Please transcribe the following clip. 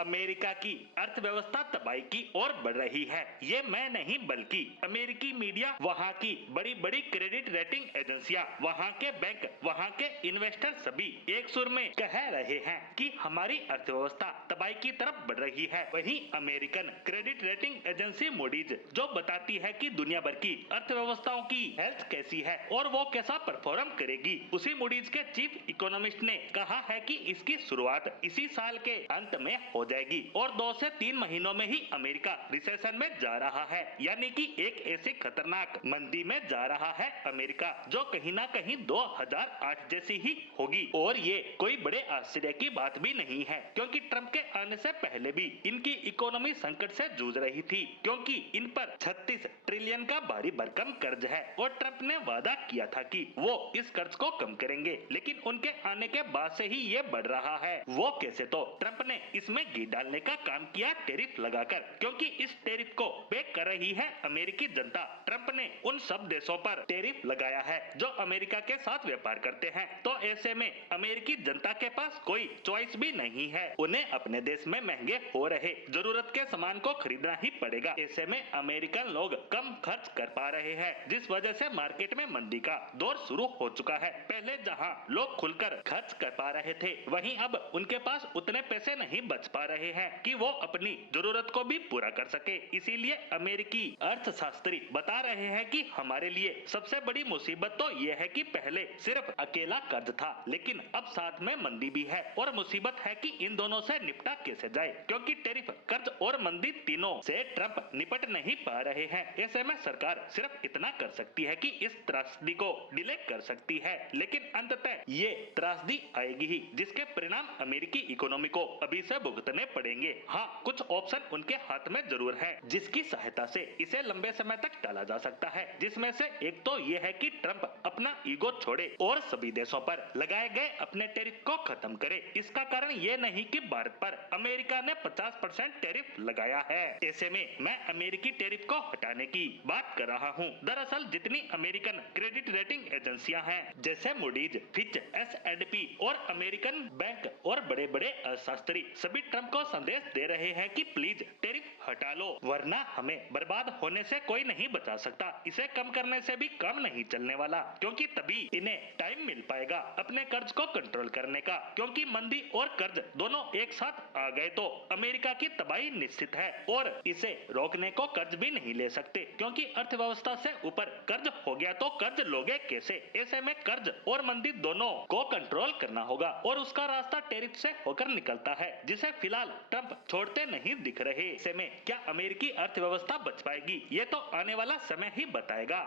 America की अर्थव्यवस्था तबाही की ओर बढ़ रही है। ये मैं नहीं बल्कि अमेरिकी मीडिया, वहाँ की बड़ी बड़ी क्रेडिट रेटिंग एजेंसियां, वहाँ के बैंक, वहाँ के इन्वेस्टर सभी एक सुर में कह रहे हैं कि हमारी अर्थव्यवस्था तबाही की तरफ बढ़ रही है। वहीं American credit rating agency Moody's जो बताती है कि दुनिया भर की अर्थव्यवस्थाओं की हेल्थ कैसी है और वो कैसा परफॉर्म करेगी, उसी मूडीज के चीफ इकोनॉमिस्ट ने कहा है कि इसकी शुरुआत इसी साल के अंत में हो जाएगी और 2 से 3 महीनों में ही अमेरिका रिसेशन में जा रहा है, यानी कि एक ऐसी खतरनाक मंदी में जा रहा है अमेरिका जो कहीं ना कहीं 2008 जैसी ही होगी। और ये कोई बड़े आश्चर्य की बात भी नहीं है, क्योंकि ट्रंप के आने से पहले भी इनकी इकोनॉमी संकट से जूझ रही थी, क्योंकि इन पर 36 ट्रिलियन का भारी भरकम कर्ज है और ट्रंप ने वादा किया था कि वो इस कर्ज को कम करेंगे, लेकिन उनके आने के बाद से ही ये बढ़ रहा है। वो कैसे, तो ट्रंप ने इसमें घी डालने का काम किया टैरिफ लगाकर, क्योंकि इस टैरिफ को पे कर रही है अमेरिकी जनता। ट्रंप ने उन सब देशों पर टैरिफ लगाया है जो अमेरिका के साथ व्यापार करते हैं, तो ऐसे में अमेरिकी जनता के पास कोई चॉइस भी नहीं है, उन्हें अपने देश में महंगे हो रहे जरूरत के सामान को खरीदना ही पड़ेगा। ऐसे में अमेरिकन लोग कम खर्च कर पा रहे हैं, जिस वजह से मार्केट में मंदी का दौर शुरू हो चुका है। पहले जहां लोग खुलकर खर्च कर पा रहे थे, वहीं अब उनके पास उतने पैसे नहीं बच पा रहे हैं कि वो अपनी जरूरत को भी पूरा कर सके। इसीलिए अमेरिकी अर्थशास्त्री बता रहे हैं कि हमारे लिए सबसे बड़ी मुसीबत तो ये है कि पहले सिर्फ अकेला कर्ज था, लेकिन अब साथ में मंदी भी है और मुसीबत है कि इन दोनों से निपटा कैसे जाए, क्योंकि टैरिफ, कर्ज और मंदी तीनों से ट्रंप निपट नहीं पा रहे हैं। ऐसे में सरकार सिर्फ इतना कर सकती है कि इस त्रासदी को डिले कर सकती है, लेकिन अंततः ये त्रासदी आएगी ही, जिसके परिणाम अमेरिकी इकोनॉमी को अभी से भुगतने पड़ेंगे। हाँ, कुछ ऑप्शन उनके हाथ में जरूर है जिसकी सहायता से इसे लंबे समय तक टाला जा सकता है, जिसमें से एक तो ये है कि ट्रंप अपना ईगो छोड़े और सभी देशों पर लगाए गए अपने टैरिफ को खत्म करे। इसका कारण ये नहीं कि भारत पर अमेरिका ने 50% टैरिफ लगाया है। ऐसे में मैं अमेरिकी टैरिफ को हटाने की बात कर रहा हूँ। दरअसल जितनी अमेरिकन क्रेडिट रेटिंग एजेंसियां हैं, जैसे मूडीज, फिच, S&P और अमेरिकन बैंक और बड़े बड़े अर्थशास्त्री सभी ट्रंप को संदेश दे रहे हैं कि प्लीज टैरिफ हटा लो, वरना हमें बर्बाद होने से कोई नहीं बचा सकता। इसे कम करने से भी काम नहीं चलने वाला, क्योंकि तभी इन्हें टाइम मिल पाएगा अपने कर्ज को कंट्रोल करने का, क्योंकि मंदी और कर्ज दोनों एक साथ आ गए तो अमेरिका की तबाही निश्चित है और इसे रोकने को कर्ज भी नहीं ले सकते, क्योंकि अर्थव्यवस्था से ऊपर कर्ज हो गया तो कर्ज लोगे कैसे। ऐसे में कर्ज और मंदी दोनों को कंट्रोल करना होगा और उसका रास्ता टैरिफ से होकर निकलता है, जिसे फिलहाल ट्रंप छोड़ते नहीं दिख रहे। ऐसे में क्या अमेरिकी अर्थव्यवस्था बच पाएगी, ये तो आने वाला समय ही बताएगा।